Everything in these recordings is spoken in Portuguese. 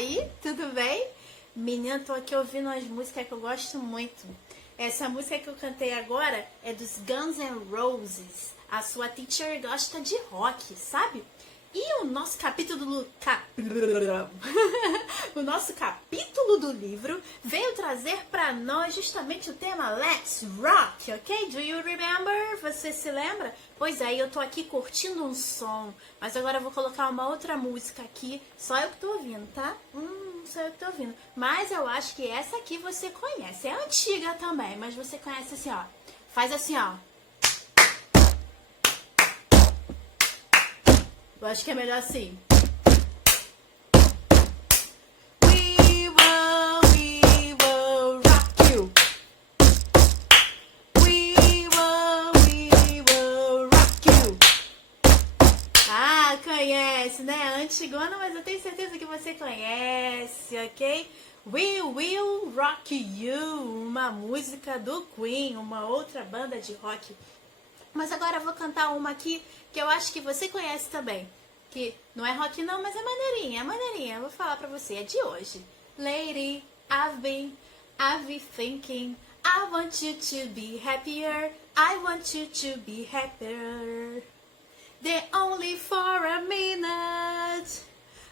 aí? Tudo bem? Menina, tô aqui ouvindo umas músicas que eu gosto muito. Essa música que eu cantei agora é dos Guns N' Roses. A sua teacher gosta de rock, sabe? E o nosso capítulo do o nosso capítulo do livro veio trazer para nós justamente o tema Let's Rock, ok? Do you remember? Você se lembra? Pois é, eu tô aqui curtindo um som, mas agora eu vou colocar uma outra música aqui, só eu que tô ouvindo, tá? Só eu que tô ouvindo. Mas eu acho que essa aqui você conhece, é antiga também, mas você conhece assim, ó. Faz assim, ó. Eu acho que é melhor assim. We will rock you. We will rock you. Ah, conhece, né? Antigona, mas eu tenho certeza que você conhece, ok? We Will Rock You, uma música do Queen, uma outra banda de rock. Mas agora eu vou cantar uma aqui que eu acho que você conhece também. Que não é rock não, mas é maneirinha. Eu vou falar pra você, é de hoje. Lady, I've been thinking. I want you to be happier. I want you to be happier. They're only for a minute.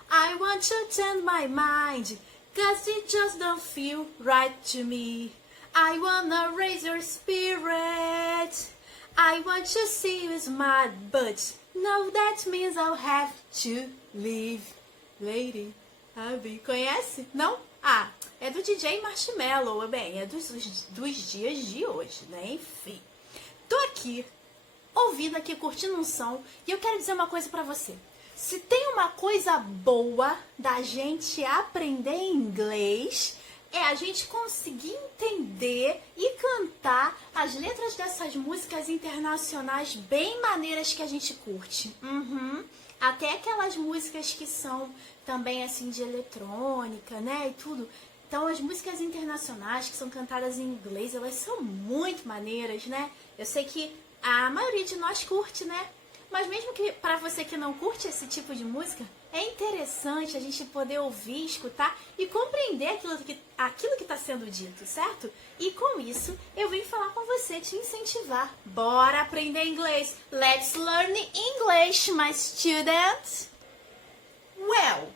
I want to change my mind. Cause it just don't feel right to me. I wanna raise your spirit. I want to see you smile, but no, that means I'll have to leave. Lady, Abby. Conhece? Não? Ah, é do DJ Marshmello, bem, é dos dias de hoje, né? Enfim. Tô aqui, ouvindo aqui, curtindo um som, e eu quero dizer uma coisa pra você. Se tem uma coisa boa da gente aprender inglês, é a gente conseguir entender e cantar as letras dessas músicas internacionais bem maneiras que a gente curte. Até aquelas músicas que são também assim de eletrônica, né, e tudo. Então as músicas internacionais que são cantadas em inglês, elas são muito maneiras, né? Eu sei que a maioria de nós curte, né? Mas mesmo que para você que não curte esse tipo de música, é interessante a gente poder ouvir, escutar e compreender aquilo que está sendo dito, certo? E com isso, eu vim falar com você, te incentivar. Bora aprender inglês! Let's learn English, my student! Well,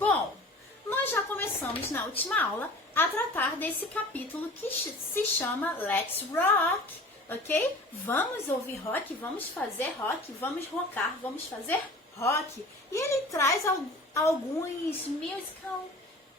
bom, nós já começamos na última aula a tratar desse capítulo que se chama Let's Rock. Ok? Vamos ouvir rock, vamos fazer rock, vamos rockar, vamos fazer rock. E ele traz alguns musical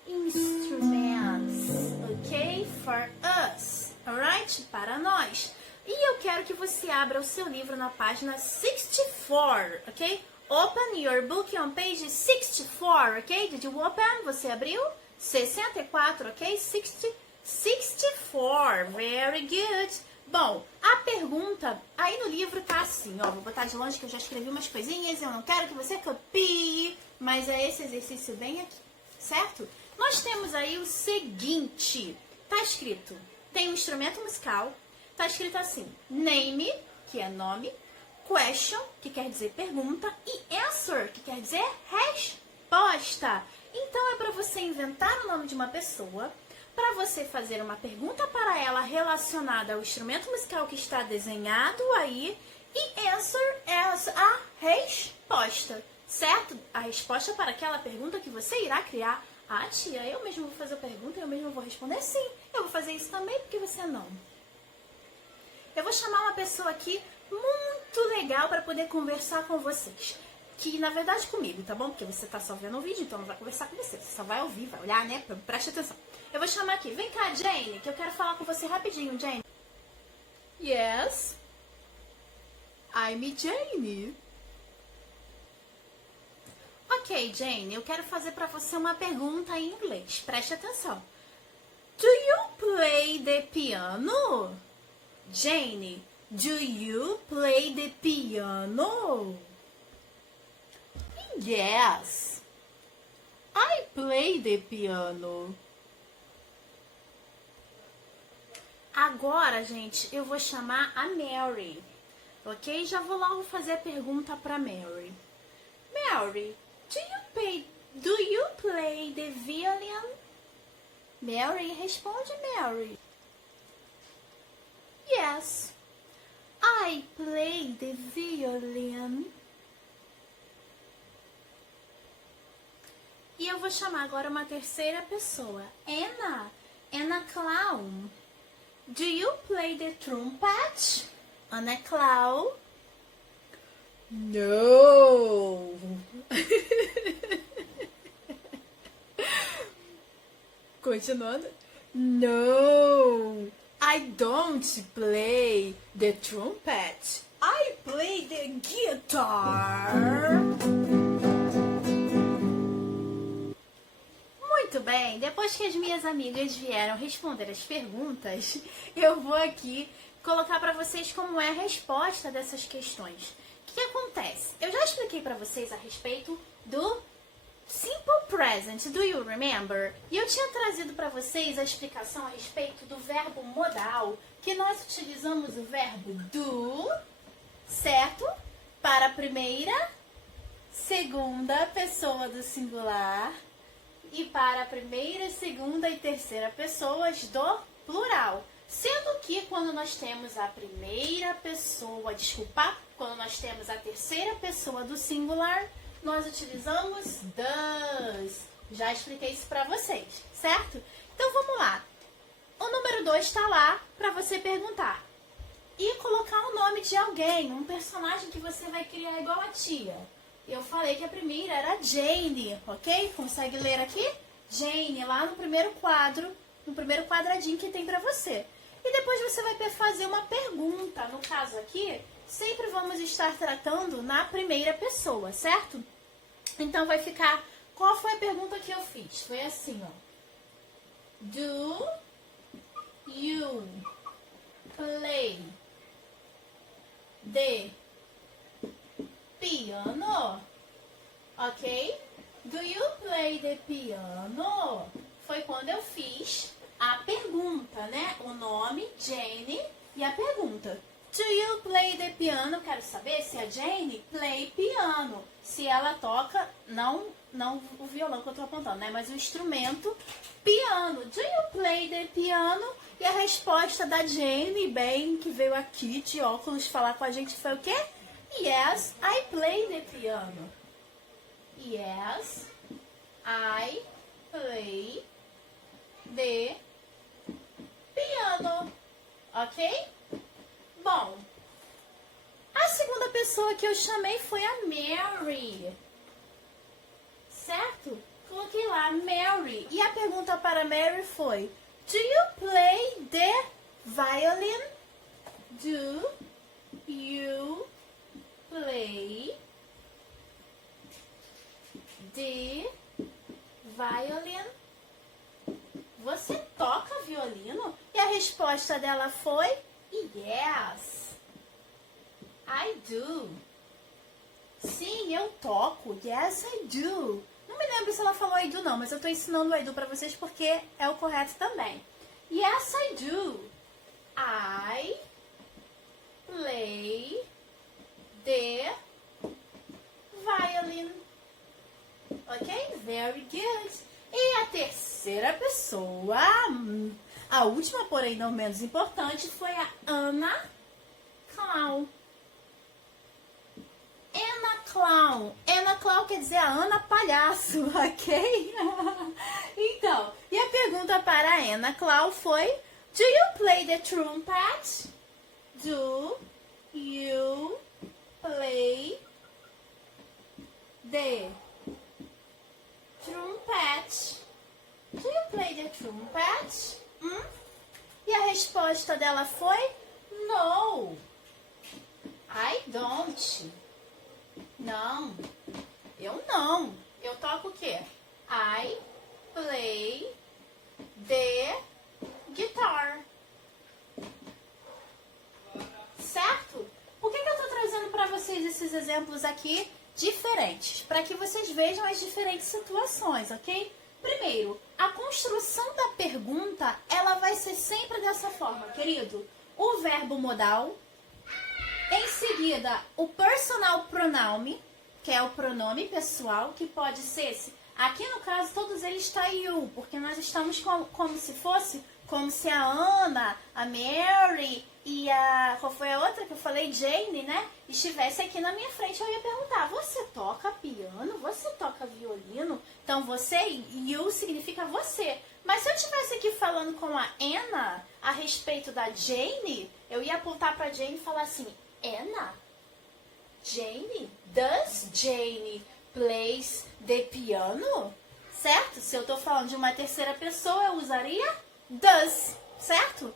instruments, ok? For us, alright? Para nós. E eu quero que você abra o seu livro na página 64, ok? Open your book on page 64, ok? Did you open? Você abriu? 64, ok? 64, very good. Bom, a pergunta aí no livro tá assim, ó, vou botar de longe que eu já escrevi umas coisinhas, eu não quero que você copie, mas é esse exercício bem aqui, certo? Nós temos aí o seguinte, tá escrito, tem um instrumento musical, tá escrito assim, name, que é nome, question, que quer dizer pergunta, e answer, que quer dizer resposta. Então é para você inventar o nome de uma pessoa, para você fazer uma pergunta para ela relacionada ao instrumento musical que está desenhado aí e answer é a resposta, certo? A resposta para aquela pergunta que você irá criar. Ah, tia, eu mesmo vou fazer a pergunta e eu mesmo vou responder? Sim, eu vou fazer isso também, porque você não. Eu vou chamar uma pessoa aqui muito legal para poder conversar com vocês. Que na verdade comigo, tá bom? Porque você tá só vendo o vídeo, então não vai conversar com você. Você só vai ouvir, vai olhar, né? Preste atenção. Eu vou chamar aqui. Vem cá, Jane, que eu quero falar com você rapidinho, Jane. Yes? I'm Jane. Ok, Jane, eu quero fazer pra você uma pergunta em inglês. Preste atenção. Do you play the piano? Jane, do you play the piano? Yes, I play the piano. Agora, gente, eu vou chamar a Mary, ok? Já vou logo fazer a pergunta para Mary. Mary, do you Do you play the violin? Mary, responde, Mary. Yes, I play the violin. E eu vou chamar agora uma terceira pessoa. Anna. Anna Clown. Do you play the trumpet? Anna Clown. No. Continuando. No, I don't play the trumpet. I play the guitar. Muito bem, depois que as minhas amigas vieram responder as perguntas, eu vou aqui colocar para vocês como é a resposta dessas questões. O que acontece? Eu já expliquei para vocês a respeito do Simple Present, do you remember? E eu tinha trazido para vocês a explicação a respeito do verbo modal, que nós utilizamos o verbo do, certo? Para a primeira, segunda pessoa do singular e para a primeira, segunda e terceira pessoas do plural. Sendo que quando nós temos a primeira pessoa, quando nós temos a terceira pessoa do singular, nós utilizamos does. Já expliquei isso para vocês, certo? Então vamos lá. O número 2 está lá para você perguntar. E colocar o nome de alguém, um personagem que você vai criar igual a tia. Eu falei que a primeira era Jane, ok? Consegue ler aqui? Jane, lá no primeiro quadro, no primeiro quadradinho que tem para você. E depois você vai fazer uma pergunta. No caso aqui, sempre vamos estar tratando na primeira pessoa, certo? Então vai ficar... Qual foi a pergunta que eu fiz? Foi assim, ó. Do you play the piano? Ok? Do you play the piano? Foi quando eu fiz a pergunta, né? O nome, Jane, e a pergunta. Do you play the piano? Quero saber se a Jane play piano. Se ela toca, não o violão que eu tô apontando, né? Mas o instrumento piano. Do you play the piano? E a resposta da Jane, bem, que veio aqui de óculos falar com a gente, foi o quê? Yes, I play the piano. Yes, I play the piano. Ok? Bom, a segunda pessoa que eu chamei foi a Mary. Certo? Coloquei lá, Mary. E a pergunta para Mary foi: do you play the violin? Do you play the violin? Você toca violino? E a resposta dela foi: yes, I do. Sim, eu toco. Yes, I do. Não me lembro se ela falou I do não, mas eu tô ensinando o I do pra vocês porque é o correto também. Yes, I do. I play the violin. Ok? Very good. E a terceira pessoa, a última, porém não menos importante, foi a Anna Clown. Anna Clown. Anna Clown quer dizer a Ana Palhaço, ok? Então, e a pergunta para a Anna Clown foi: do you play the trumpet? Do you play the trumpet? Do you play the trumpet? E a resposta dela foi: no, I don't. Não, eu não. Eu toco o quê? I play the guitar. Certo? Por que eu tô trazendo para vocês esses exemplos aqui diferentes? Para que vocês vejam as diferentes situações, ok? Primeiro, a construção da pergunta, ela vai ser sempre dessa forma, querido. O verbo modal. Em seguida, o personal pronoun, que é o pronome pessoal, que pode ser Aqui no caso, todos eles está you, porque nós estamos como se a Ana, a Mary e qual foi a outra que eu falei? Jane, né? Estivesse aqui na minha frente, eu ia perguntar, você toca piano? Você toca violino? Então você, you significa você. Mas se eu estivesse aqui falando com a Anna a respeito da Jane, eu ia apontar para Jane e falar assim, Anna? Jane? Does Jane plays the piano? Certo? Se eu estou falando de uma terceira pessoa, eu usaria does, certo?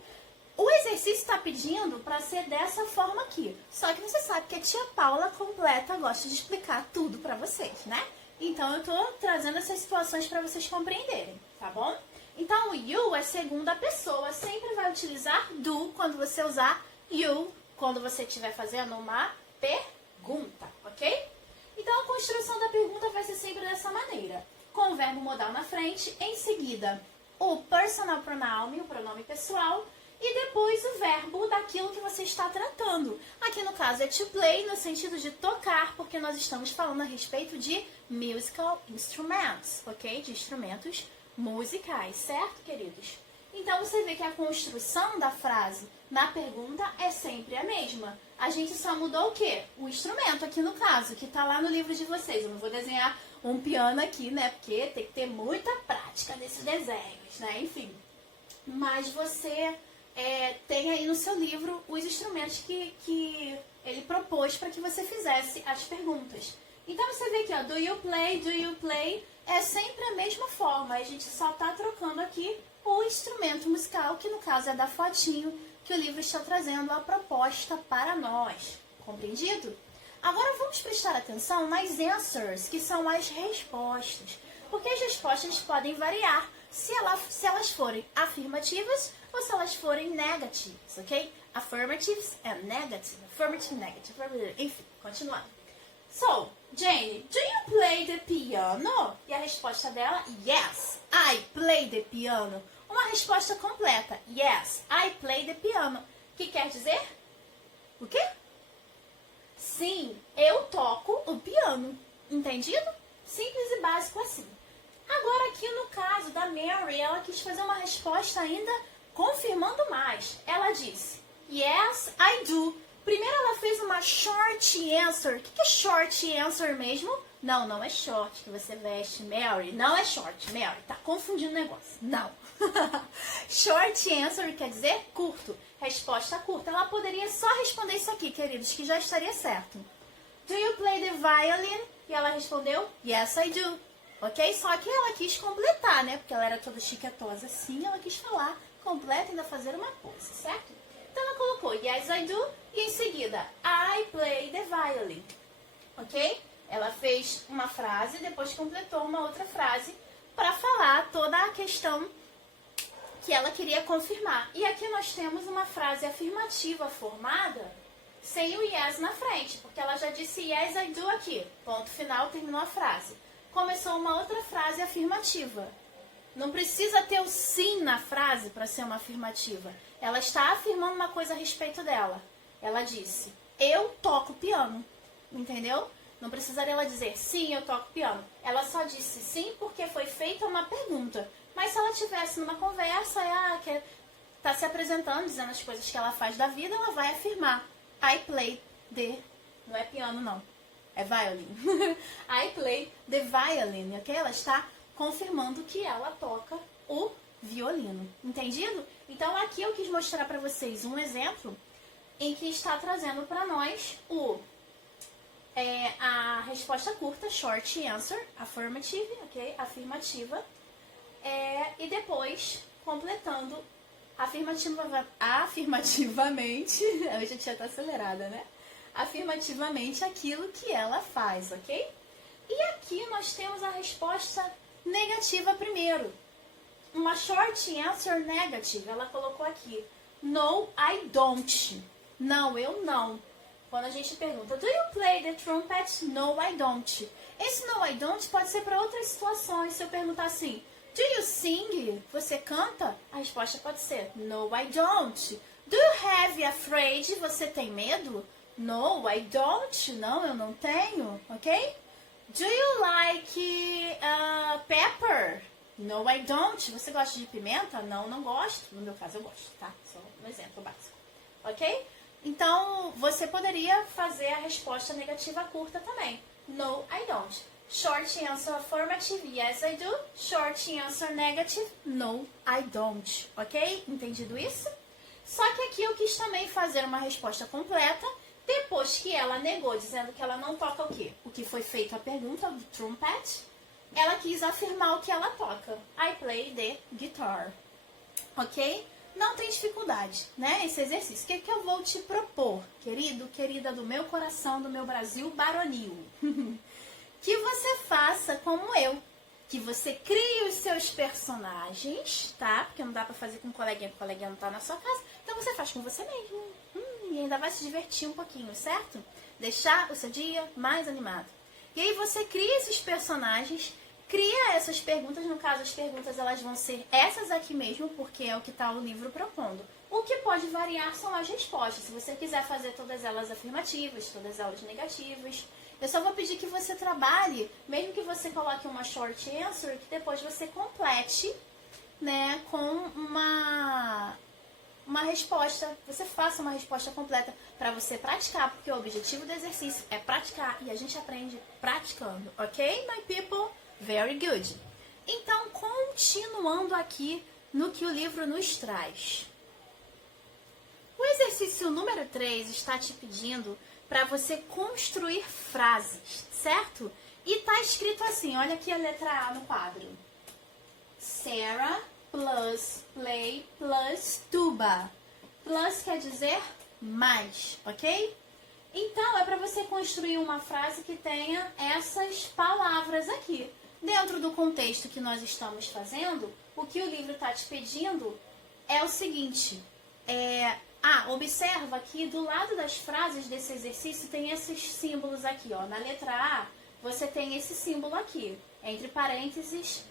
O exercício está pedindo para ser dessa forma aqui. Só que você sabe que a tia Paula completa gosta de explicar tudo para vocês, né? Então eu estou trazendo essas situações para vocês compreenderem, tá bom? Então o you é segunda pessoa, sempre vai utilizar do quando você usar you, quando você estiver fazendo uma pergunta, ok? Então a construção da pergunta vai ser sempre dessa maneira. Com o verbo modal na frente, em seguida o personal pronoun, o pronome pessoal, e depois o verbo daquilo que você está tratando. Aqui no caso é to play, no sentido de tocar, porque nós estamos falando a respeito de musical instruments, ok? De instrumentos musicais, certo, queridos? Então você vê que a construção da frase na pergunta é sempre a mesma. A gente só mudou o quê? O instrumento aqui no caso, que está lá no livro de vocês. Eu não vou desenhar um piano aqui, né? Porque tem que ter muita prática nesses desenhos, né? Enfim. Mas você tem aí no seu livro os instrumentos que ele propôs para que você fizesse as perguntas. Então você vê aqui, ó, do you play, é sempre a mesma forma. A gente só está trocando aqui o instrumento musical, que no caso é da fotinho, que o livro está trazendo a proposta para nós. Compreendido? Agora vamos prestar atenção nas answers, que são as respostas. Porque as respostas podem variar se elas forem afirmativas ou se elas forem negativas, ok? Affirmatives and negative. Affirmative, negative. Enfim, continuando. So, Jane, do you play the piano? E a resposta dela, yes, I play the piano. Uma resposta completa, yes, I play the piano. Que quer dizer? O quê? Sim, eu toco o piano. Entendido? Simples e básico assim. Agora aqui no caso da Mary, ela quis fazer uma resposta ainda confirmando mais. Ela disse, yes, I do. Primeiro ela fez uma short answer. O que é short answer mesmo? Não, não é short que você veste, Mary. Não é short, Mary. Tá confundindo o negócio. Não. Short answer quer dizer curto. Resposta curta. Ela poderia só responder isso aqui, queridos, que já estaria certo. Do you play the violin? E ela respondeu, yes, I do. Ok? Só que ela quis completar, né? Porque ela era toda chiquetosa assim, ela quis falar completa e ainda fazer uma pose, certo? Então ela colocou yes, I do, e em seguida, I play the violin. Ok? Ela fez uma frase e depois completou uma outra frase para falar toda a questão que ela queria confirmar. E aqui nós temos uma frase afirmativa formada sem o yes na frente, porque ela já disse yes, I do aqui. Ponto final, terminou a frase. Começou uma outra frase afirmativa. Não precisa ter o sim na frase para ser uma afirmativa. Ela está afirmando uma coisa a respeito dela. Ela disse, eu toco piano. Entendeu? Não precisaria ela dizer, sim, eu toco piano. Ela só disse sim porque foi feita uma pergunta. Mas se ela estivesse numa conversa, que está se apresentando, dizendo as coisas que ela faz da vida, ela vai afirmar, I play the... Não é piano, não. É violin. I play the violin, ok? Ela está confirmando que ela toca o violino. Entendido? Então aqui eu quis mostrar para vocês um exemplo em que está trazendo para nós a resposta curta, short answer, affirmative, ok? Afirmativa. E depois completando afirmativamente, eu já tinha até acelerada, né? Afirmativamente aquilo que ela faz, ok? E aqui nós temos a resposta negativa primeiro. Uma short answer negative, ela colocou aqui. No, I don't. Não, eu não. Quando a gente pergunta, do you play the trumpet? No, I don't. Esse no, I don't pode ser para outras situações. Se eu perguntar assim, do you sing? Você canta? A resposta pode ser, no, I don't. Do you have afraid? Você tem medo? No, I don't. Não, eu não tenho, ok? Do you like pepper? No, I don't. Você gosta de pimenta? Não, não gosto. No meu caso, eu gosto, tá? Só um exemplo básico. Ok? Então, você poderia fazer a resposta negativa curta também. No, I don't. Short answer affirmative, yes, I do. Short answer negative, no, I don't. Ok? Entendido isso? Só que aqui eu quis também fazer uma resposta completa, depois que ela negou, dizendo que ela não toca o quê? O que foi feito a pergunta do trumpet, ela quis afirmar o que ela toca. I play the guitar. Ok? Não tem dificuldade, né? Esse exercício. O que, que eu vou te propor, querido, querida do meu coração, do meu Brasil baronil? Que você faça como eu. Que você crie os seus personagens, tá? Porque não dá pra fazer com um coleguinha, porque o coleguinha não tá na sua casa. Então você faz com você mesmo. E ainda vai se divertir um pouquinho, certo? Deixar o seu dia mais animado. E aí você cria esses personagens, cria essas perguntas. No caso, as perguntas elas vão ser essas aqui mesmo, porque é o que tá o livro propondo. O que pode variar são as respostas. Se você quiser fazer todas elas afirmativas, todas elas negativas, eu só vou pedir que você trabalhe, mesmo que você coloque uma short answer, que depois você complete, né, com uma resposta. Você faça uma resposta completa para você praticar, porque o objetivo do exercício é praticar e a gente aprende praticando, ok, my people? Very good. Então, continuando aqui no que o livro nos traz. O exercício número 3 está te pedindo para você construir frases, certo? E tá escrito assim, olha aqui a letra A no quadro. Sarah plus play plus tuba. Plus quer dizer mais, ok? Então, é para você construir uma frase que tenha essas palavras aqui. Dentro do contexto que nós estamos fazendo, o que o livro está te pedindo é o seguinte, observa que do lado das frases desse exercício tem esses símbolos aqui, ó. Na letra A, você tem esse símbolo aqui, entre parênteses,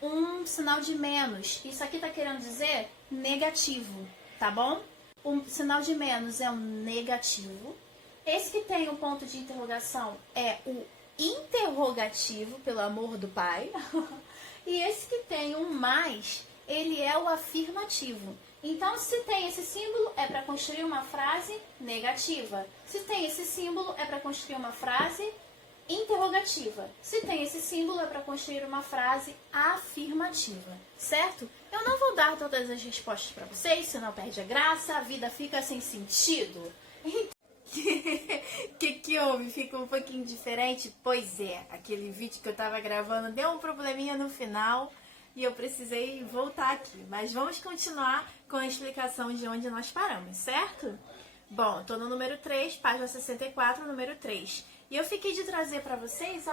um sinal de menos. Isso aqui tá querendo dizer negativo, tá bom? O sinal de menos é um negativo. Esse que tem o ponto de interrogação é o interrogativo, pelo amor do pai. E esse que tem um mais, ele é o afirmativo. Então, se tem esse símbolo, é para construir uma frase negativa. Se tem esse símbolo, é para construir uma frase interrogativa. Se tem esse símbolo, é para construir uma frase afirmativa, certo? Eu não vou dar todas as respostas para vocês, senão perde a graça, a vida fica sem sentido. Que houve? Fica um pouquinho diferente? Pois é, aquele vídeo que eu tava gravando deu um probleminha no final e eu precisei voltar aqui. Mas vamos continuar com a explicação de onde nós paramos, certo? Bom, tô no número 3, página 64, número 3. E eu fiquei de trazer para vocês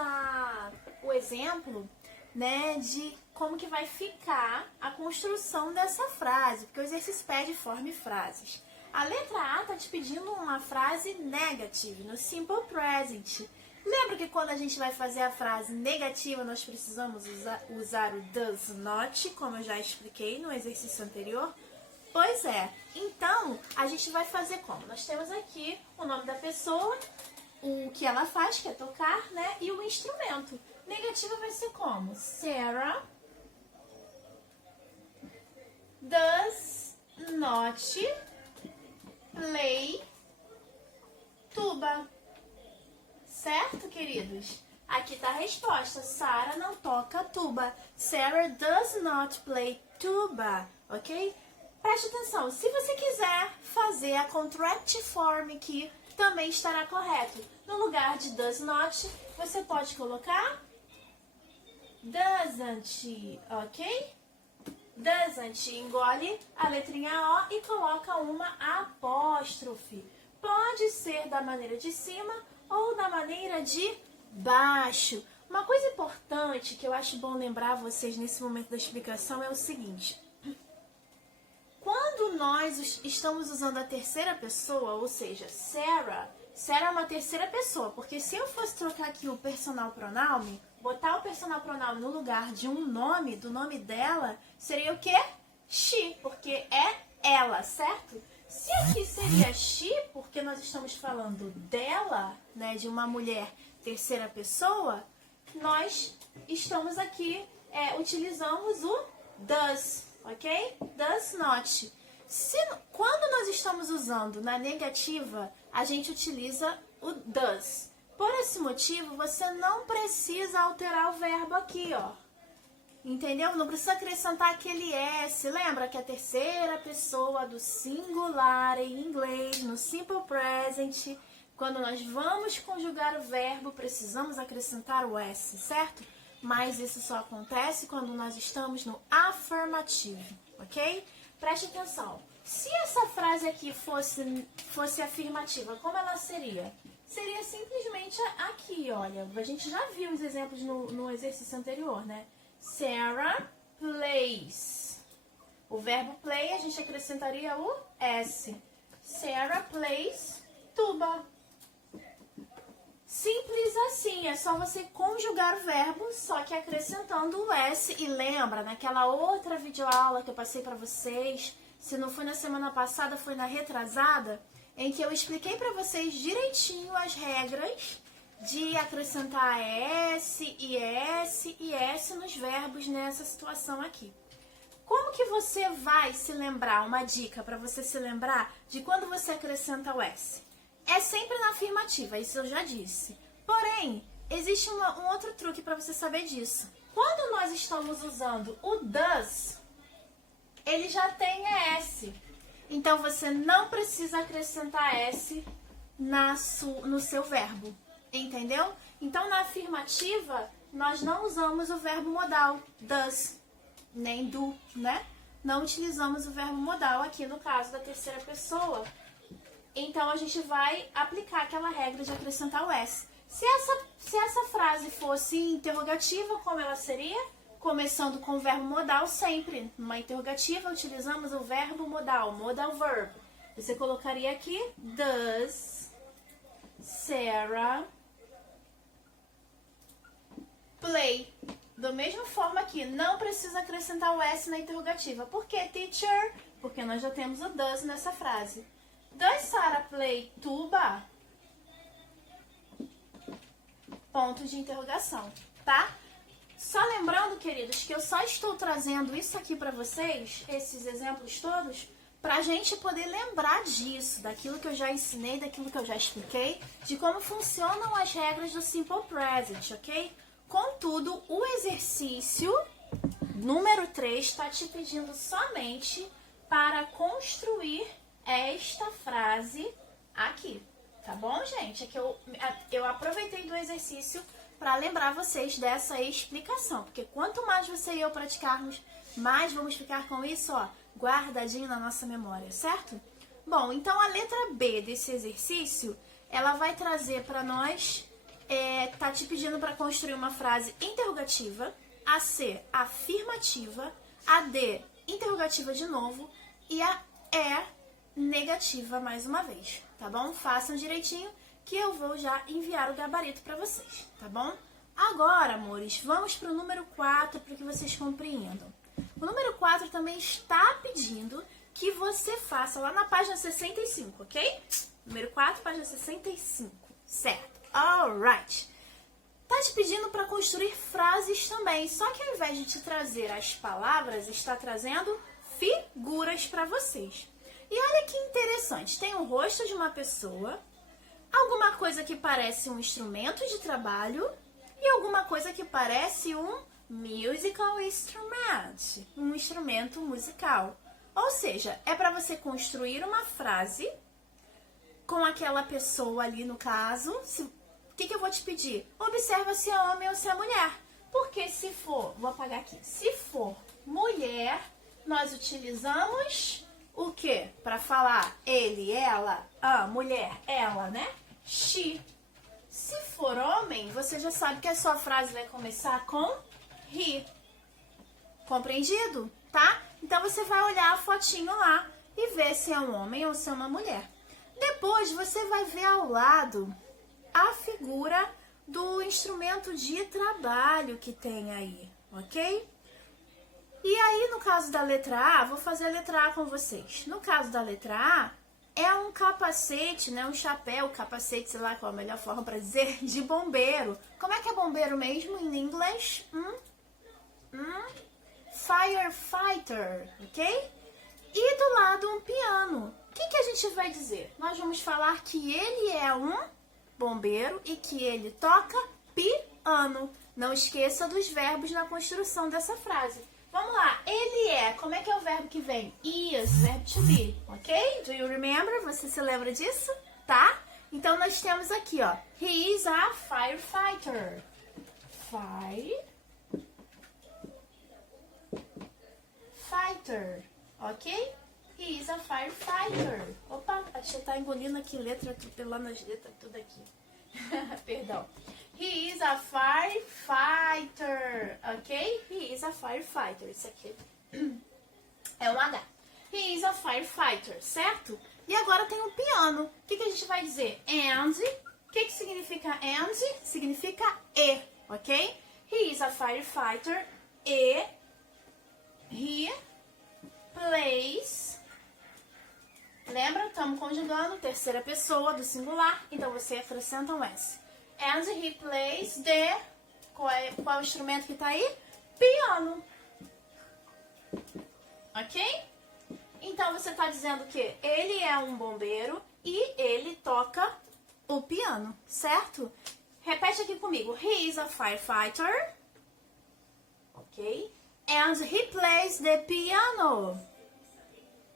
o exemplo, né, de como que vai ficar a construção dessa frase, porque o exercício pede forme frases. A letra A tá te pedindo uma frase negative, no simple present. Lembra que quando a gente vai fazer a frase negativa, nós precisamos usar o does not, como eu já expliquei no exercício anterior? Pois é. Então, a gente vai fazer como? Nós temos aqui o nome da pessoa, o que ela faz, que é tocar, né? E o instrumento. Negativa vai ser como? Sarah does not play tuba. Certo, queridos? Aqui tá a resposta. Sarah não toca tuba. Sarah does not play tuba. Ok? Preste atenção. Se você quiser fazer a contract form aqui, também estará correto. No lugar de does not, você pode colocar doesn't. Ok? Doesn't, engole a letrinha O e coloca uma apóstrofe. Pode ser da maneira de cima ou da maneira de baixo. Uma coisa importante que eu acho bom lembrar vocês nesse momento da explicação é o seguinte. Quando nós estamos usando a terceira pessoa, ou seja, Sarah é uma terceira pessoa, porque se eu fosse trocar aqui o personal pronoun, botar o personal pronoun no lugar de um nome, do nome dela, seria o quê? She, porque é ela, certo? Se aqui seria she, porque nós estamos falando dela, né, de uma mulher terceira pessoa, nós estamos aqui, utilizamos o does, ok? Does not. Quando nós estamos usando na negativa, a gente utiliza o does. Por esse motivo, você não precisa alterar o verbo aqui, ó. Entendeu? Não precisa acrescentar aquele S. Lembra que a terceira pessoa do singular em inglês, no simple present, quando nós vamos conjugar o verbo, precisamos acrescentar o S, certo? Mas isso só acontece quando nós estamos no afirmativo, ok? Preste atenção. Se essa frase aqui fosse afirmativa, como ela seria? Seria simplesmente aqui, olha. A gente já viu os exemplos no exercício anterior, né? Sarah plays. O verbo play, a gente acrescentaria o S. Sarah plays tuba. Simples assim, é só você conjugar o verbo, só que acrescentando o S. E lembra, naquela outra videoaula que eu passei pra vocês, se não foi na semana passada, foi na retrasada, em que eu expliquei pra vocês direitinho as regras de acrescentar S e S e S nos verbos nessa situação aqui. Como que você vai se lembrar, uma dica para você se lembrar de quando você acrescenta o S? É sempre na afirmativa, isso eu já disse. Porém, existe um outro truque para você saber disso. Quando nós estamos usando o does, ele já tem S. Então, você não precisa acrescentar S no seu verbo. Entendeu? Então, na afirmativa, nós não usamos o verbo modal, does, nem do, né? Não utilizamos o verbo modal aqui no caso da terceira pessoa. Então, a gente vai aplicar aquela regra de acrescentar o S. Se essa frase fosse interrogativa, como ela seria? Começando com o verbo modal sempre. Numa interrogativa, utilizamos o verbo modal, modal verb. Você colocaria aqui, does Sarah play. Da mesma forma aqui, não precisa acrescentar o S na interrogativa. Por que, teacher? Porque nós já temos o does nessa frase. Does Sarah play tuba? Ponto de interrogação, tá? Só lembrando, queridos, que eu só estou trazendo isso aqui para vocês, esses exemplos todos, pra gente poder lembrar disso, daquilo que eu já ensinei, daquilo que eu já expliquei, de como funcionam as regras do Simple Present, ok? Contudo, o exercício número 3 está te pedindo somente para construir esta frase aqui, tá bom, gente? É que eu aproveitei do exercício para lembrar vocês dessa explicação, porque quanto mais você e eu praticarmos, mais vamos ficar com isso, ó, guardadinho na nossa memória, certo? Bom, então a letra B desse exercício, ela vai trazer para nós, tá te pedindo para construir uma frase interrogativa, a C, afirmativa, a D, interrogativa de novo, e a E, negativa mais uma vez, tá bom? Façam direitinho que eu vou já enviar o gabarito para vocês, tá bom? Agora, amores, vamos para o número 4 para que vocês compreendam. O número 4 também está pedindo que você faça lá na página 65, ok? Número 4, página 65, certo? Alright. Tá te pedindo para construir frases também, só que ao invés de te trazer as palavras, está trazendo figuras para vocês. E olha que interessante, tem o rosto de uma pessoa, alguma coisa que parece um instrumento de trabalho e alguma coisa que parece um musical instrument, um instrumento musical. Ou seja, é para você construir uma frase com aquela pessoa ali no caso. O que eu vou te pedir? Observa se é homem ou se é mulher. Porque se for, vou apagar aqui, se for mulher, nós utilizamos o que? Para falar ele, ela, a mulher, ela, né? She. Se for homem, você já sabe que a sua frase vai começar com he. Compreendido? Tá? Então, você vai olhar a fotinho lá e ver se é um homem ou se é uma mulher. Depois, você vai ver ao lado a figura do instrumento de trabalho que tem aí, ok? E aí, no caso da letra A, vou fazer a letra A com vocês. No caso da letra A, é um capacete, né? Um chapéu, capacete, sei lá qual é a melhor forma para dizer, de bombeiro. Como é que é bombeiro mesmo em inglês? Firefighter, ok? E do lado um piano. O que a gente vai dizer? Nós vamos falar que ele é um bombeiro e que ele toca piano. Não esqueça dos verbos na construção dessa frase. Vamos lá, ele é, como é que é o verbo que vem? Is, verbo to be, ok? Do you remember? Você se lembra disso? Tá? Então nós temos aqui, ó, he is a firefighter. Fighter, ok? He is a firefighter. Opa, acho que tá engolindo aqui letra, atropelando as letras, tudo aqui. Perdão. He is a firefighter, ok? He is a firefighter. Isso aqui é um H. He is a firefighter, certo? E agora tem um piano. O que a gente vai dizer? And. O que significa and? Significa e, ok? He is a firefighter e he plays. Lembra? Estamos conjugando terceira pessoa do singular, então você acrescenta um S. And he plays the... Qual é o instrumento que está aí? Piano. Ok? Então você está dizendo que ele é um bombeiro e ele toca o piano, certo? Repete aqui comigo. He is a firefighter. Ok? And he plays the piano.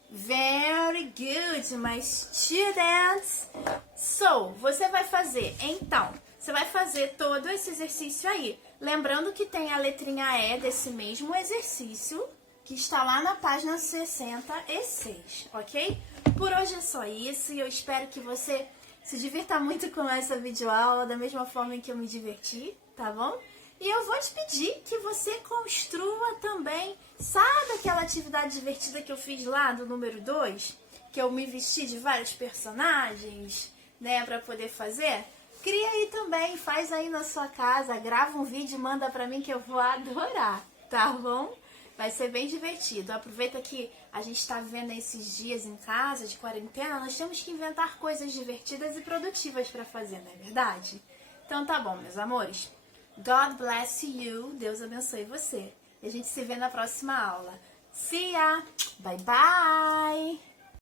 Very good, my students. So, você vai fazer, então, você vai fazer todo esse exercício aí. Lembrando que tem a letrinha E desse mesmo exercício, que está lá na página 66, ok? Por hoje é só isso e eu espero que você se divirta muito com essa videoaula, da mesma forma em que eu me diverti, tá bom? E eu vou te pedir que você construa também, sabe aquela atividade divertida que eu fiz lá do número 2? Que eu me vesti de vários personagens, né, pra poder fazer? Cria aí também, faz aí na sua casa, grava um vídeo e manda pra mim que eu vou adorar, tá bom? Vai ser bem divertido. Aproveita que a gente tá vivendo esses dias em casa, de quarentena, nós temos que inventar coisas divertidas e produtivas pra fazer, não é verdade? Então tá bom, meus amores. God bless you. Deus abençoe você. E a gente se vê na próxima aula. See ya. Bye, bye.